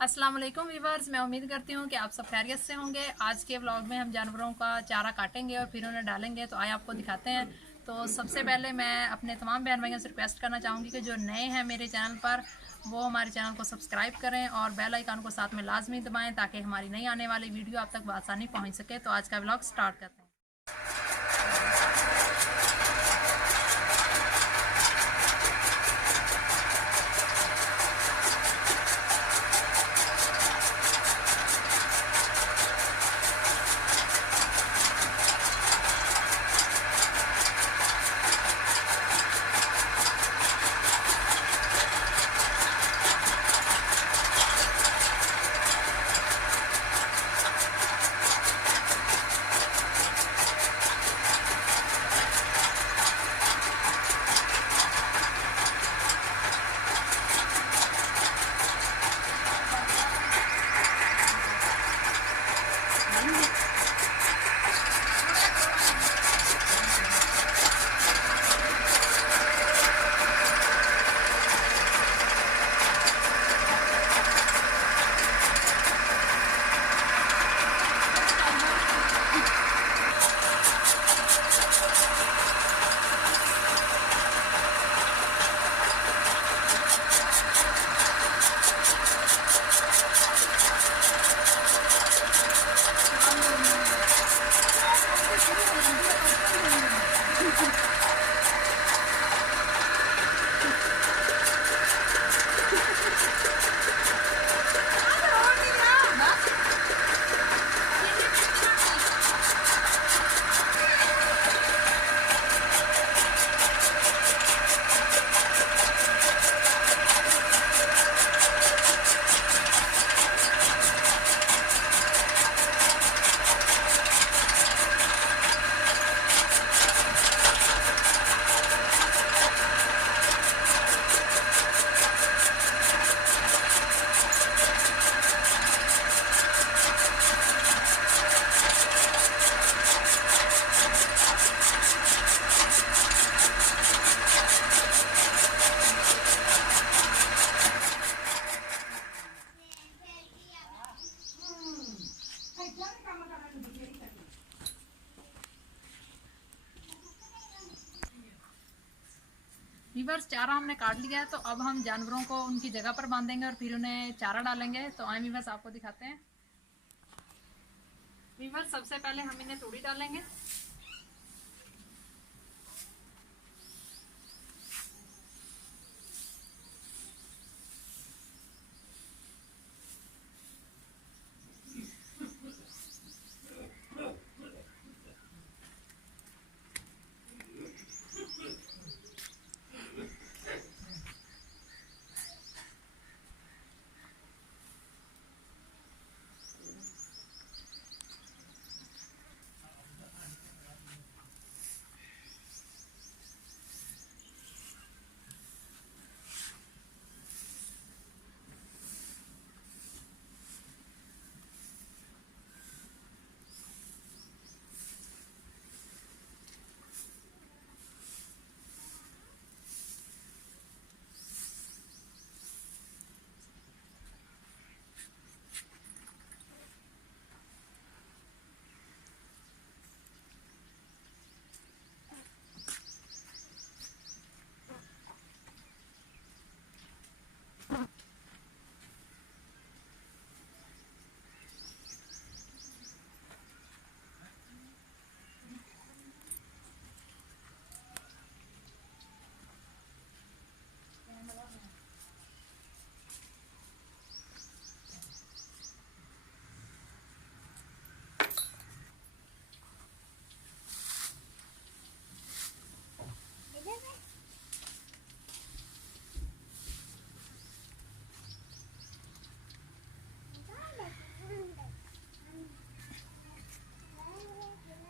अस्सलाम वालेकुम व्यूवर्स, मैं उम्मीद करती हूँ कि आप सब खैरियत से होंगे। आज के व्लॉग में हम जानवरों का चारा काटेंगे और फिर उन्हें डालेंगे, तो आए आपको दिखाते हैं। तो सबसे पहले मैं अपने तमाम बहन भाइयों से रिक्वेस्ट करना चाहूँगी कि जो नए हैं मेरे चैनल पर, वो हमारे चैनल को सब्सक्राइब करें और बेल आइकन को साथ में लाजमी दबाएँ ताकि हमारी नई आने वाली वीडियो आप तक बआसानी पहुँच सके। तो आज का व्लॉग स्टार्ट करते हैं। वीवर्स, चारा हमने काट लिया है, तो अब हम जानवरों को उनकी जगह पर बांधेंगे और फिर उन्हें चारा डालेंगे। तो आए वीवर्स, आपको दिखाते हैं। वीवर्स, सबसे पहले हम इन्हें तूड़ी डालेंगे।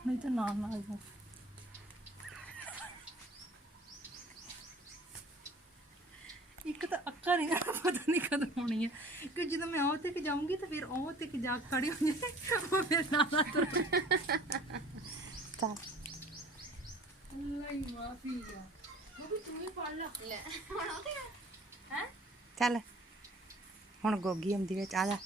नहीं तो नाम ना एक तो अक्का नहीं पता नहीं कद होनी है कि जो मैं और तक जाऊंगी तो फिर और तक जा खड़ी हो जाए और फिर नाला तो चल अल्लाह ही माफी है वो भी तुम्हें पढ़ ले हैं चल ਹੁਣ ਗੋਗੀ ਆਉਂਦੀ ਵਿੱਚ ਆ ਜਾ।